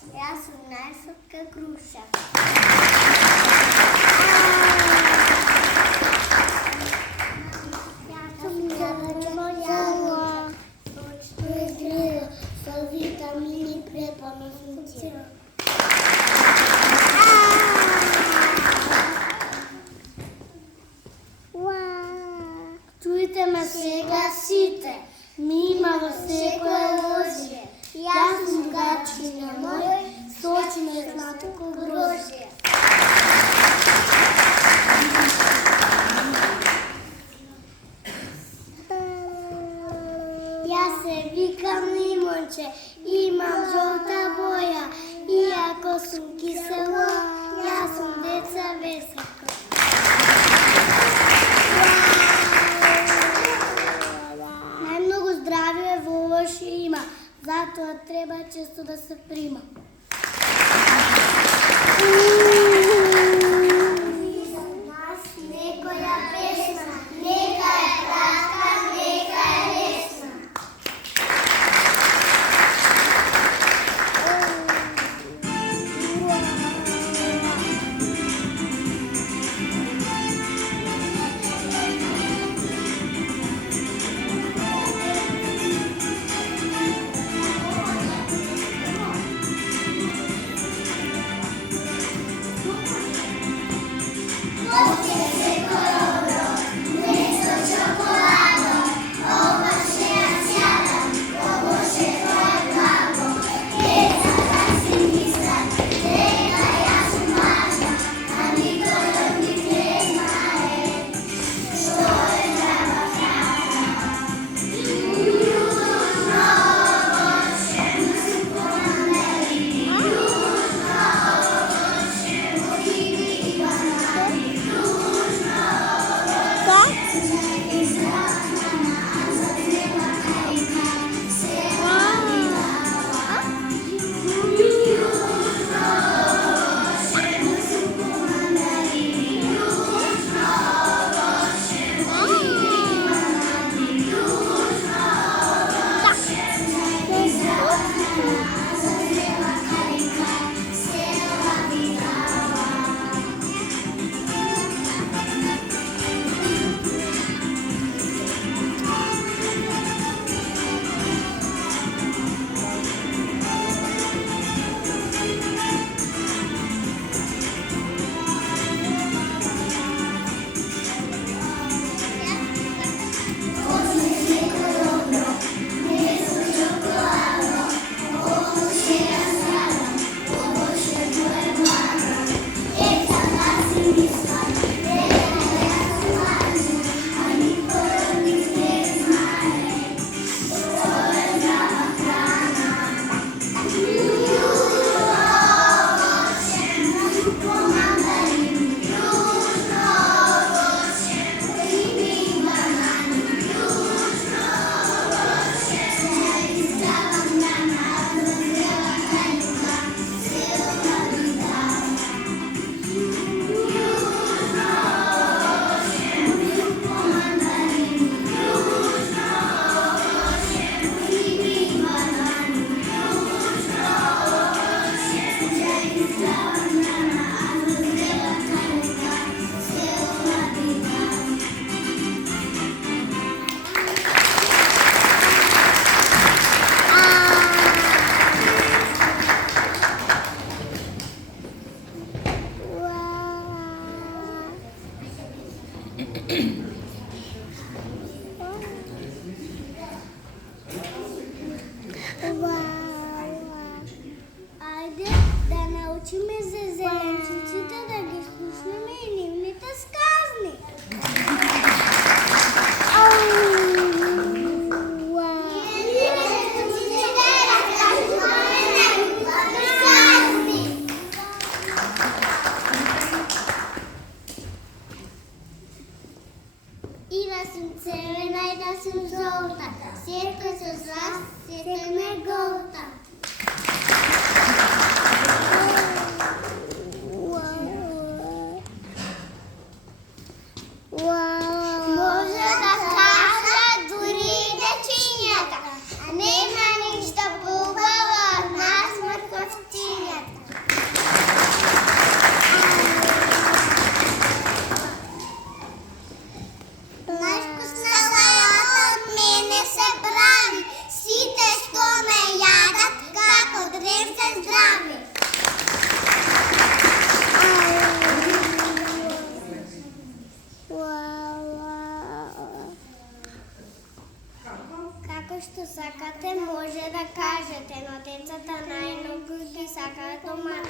Јас сум најсlatка груша. Јас сум црвено јагло. Точно е грело, со витамини препано сум. Чујте ме сега сите, ми има во секое ложје. Јас сум гачиња мој, сочиме сладко грозје. Јас се викам лимонче, имам жолта боја, иако сум кисело, јас сум деца веселко. Најмногу здравје во овоше има, затоа треба често да се прима. За нас некоја песна, нека е кратка, нека е лесна. Ајде да научиме за зеленчуците, да ги слушнеме и нивните сказни. И да сум црвена и да сум жолта, секој со злас, секој ме голта. Може да кажа дури и дечињата, нема ништо поубаво од нас мрковци. беа дома